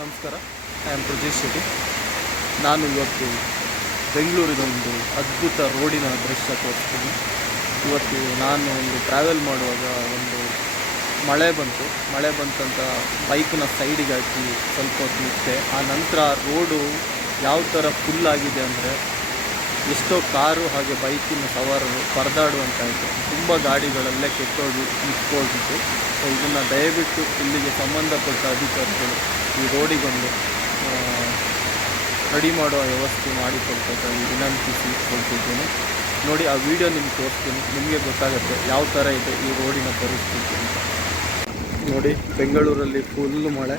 ನಮಸ್ಕಾರ. I am Prajesh Shetty ನಾನು ಇವತ್ತು ಬೆಂಗಳೂರಿನ ಒಂದು ಅದ್ಭುತ ರೋಡಿನ ದೃಶ್ಯ ತೋರಿಸ್ತೀನಿ. ಇವತ್ತು ನಾನು ಒಂದು ಟ್ರಾವೆಲ್ ಮಾಡುವಾಗ ಒಂದು ಮಳೆ ಬಂತು. ಮಳೆ ಬಂತಂತ ಬೈಕ್ನ ಸೈಡಿಗೆ ಹಾಕಿ ಸ್ವಲ್ಪ ಹೊತ್ತು ನಿಂತೆ. ಆ ನಂತರ ರೋಡು ಯಾವ ಥರ ಫುಲ್ ಆಗಿದೆ ಅಂದರೆ ಎಷ್ಟೋ ಕಾರು ಹಾಗೆ ಬೈಕಿನ ಸವಾರರು ಪರದಾಡುವಂತಾಯಿತು. ತುಂಬ ಗಾಡಿಗಳಲ್ಲೇ ಕೆಟ್ಟೋಗಿ ನಿಂತ್ಕೊಳ್ಬಿಟ್ಟು ಸೊ ಇದನ್ನು ದಯವಿಟ್ಟು ಇಲ್ಲಿಗೆ ಸಂಬಂಧಪಟ್ಟ ಅಧಿಕಾರಿಗಳು ಈ ರೋಡಿಗೊಂದು ರೆಡಿ ಮಾಡುವ ವ್ಯವಸ್ಥೆ ಮಾಡಿಕೊಡ್ತಾಯಿದ್ದೀನಿ ವಿನಂತಿಸಿ ಕೊಡ್ತಿದ್ದೇನೆ ನೋಡಿ, ಆ ವಿಡಿಯೋ ನಿಮ್ಗೆ ತೋರಿಸ್ತೀನಿ. ನಿಮಗೆ ಗೊತ್ತಾಗುತ್ತೆ ಯಾವ ಥರ ಇದೆ ಈ ರೋಡಿನ ಪರಿಸ್ಥಿತಿ ನೋಡಿ, ಬೆಂಗಳೂರಲ್ಲಿ ಫುಲ್ ಮಳೆ.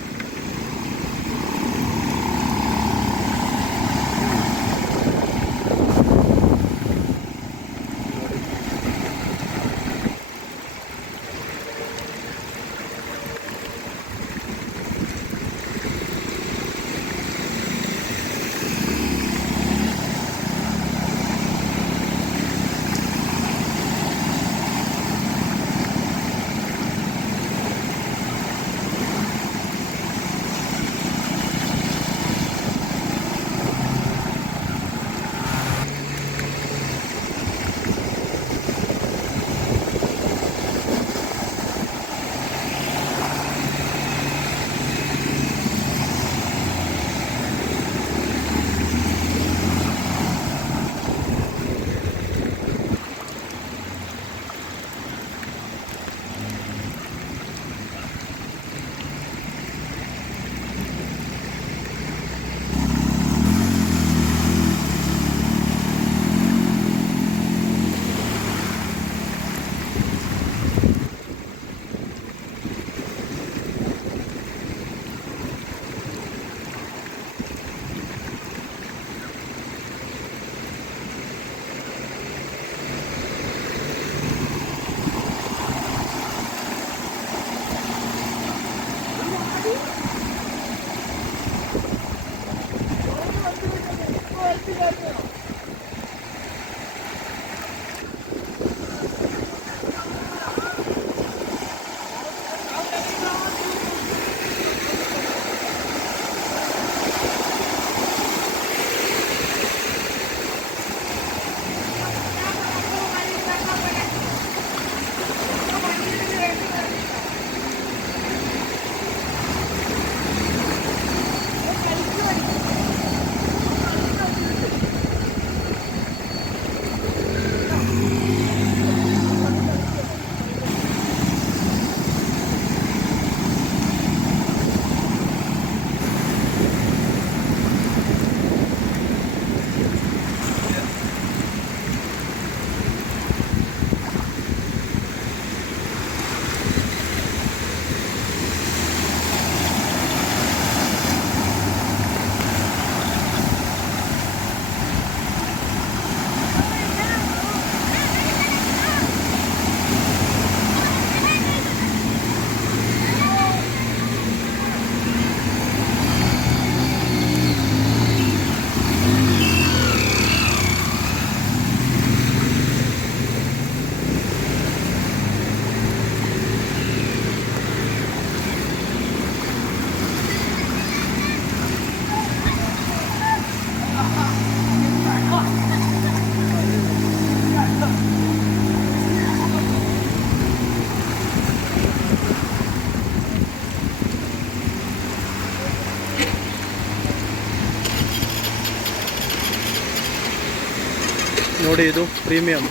ನೋಡಿ ಇದು ಪ್ರೀಮಿಯಂ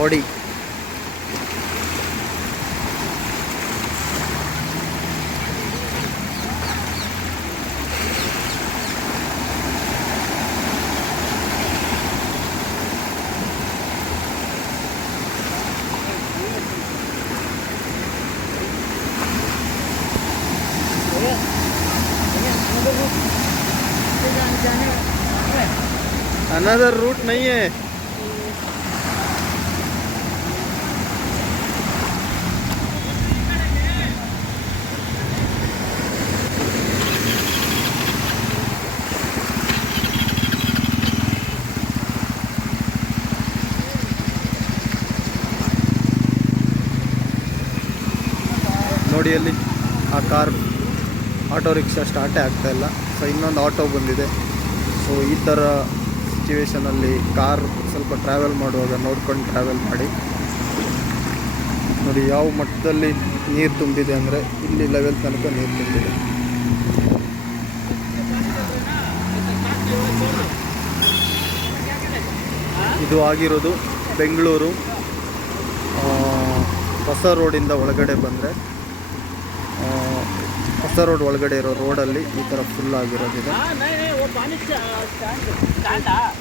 ಆಡಿ अनदर रूट नहीं है ನೋಡಿ ಅಲ್ಲಿ ಆ ಕಾರ್ ಆಟೋ ರಿಕ್ಷಾ ಸ್ಟಾರ್ಟೇ ಆಗ್ತಾ ಇಲ್ಲ ಸೊ ಇನ್ನೊಂದು ಆಟೋ ಬಂದಿದೆ ಸೊ ಈ ಥರ ಸಿಚುವೇಶನಲ್ಲಿ ಕಾರ್ ಸ್ವಲ್ಪ ಟ್ರಾವೆಲ್ ಮಾಡುವಾಗ ನೋಡ್ಕೊಂಡು ಟ್ರಾವೆಲ್ ಮಾಡಿ. ನೋಡಿ, ಯಾವ ಮಟ್ಟದಲ್ಲಿ ನೀರು ತುಂಬಿದೆ ಅಂದರೆ ಇಲ್ಲಿ ಲೆವೆಲ್ ತನಕ ನೀರು ತುಂಬಿದೆ. ಇದು ಆಗಿರೋದು ಬೆಂಗಳೂರು ಹೊಸ ರೋಡಿಂದ ಒಳಗಡೆ ಬಂದರೆ. ಹೊಸ ರೋಡ್ ಒಳಗಡೆ ಇರೋ ರೋಡಲ್ಲಿ ಈ ಥರ ಫುಲ್ ಆಗಿರೋದಿದೆ. हाँ नहीं नहीं वो पानी चा- स्टैंड स्टैंड है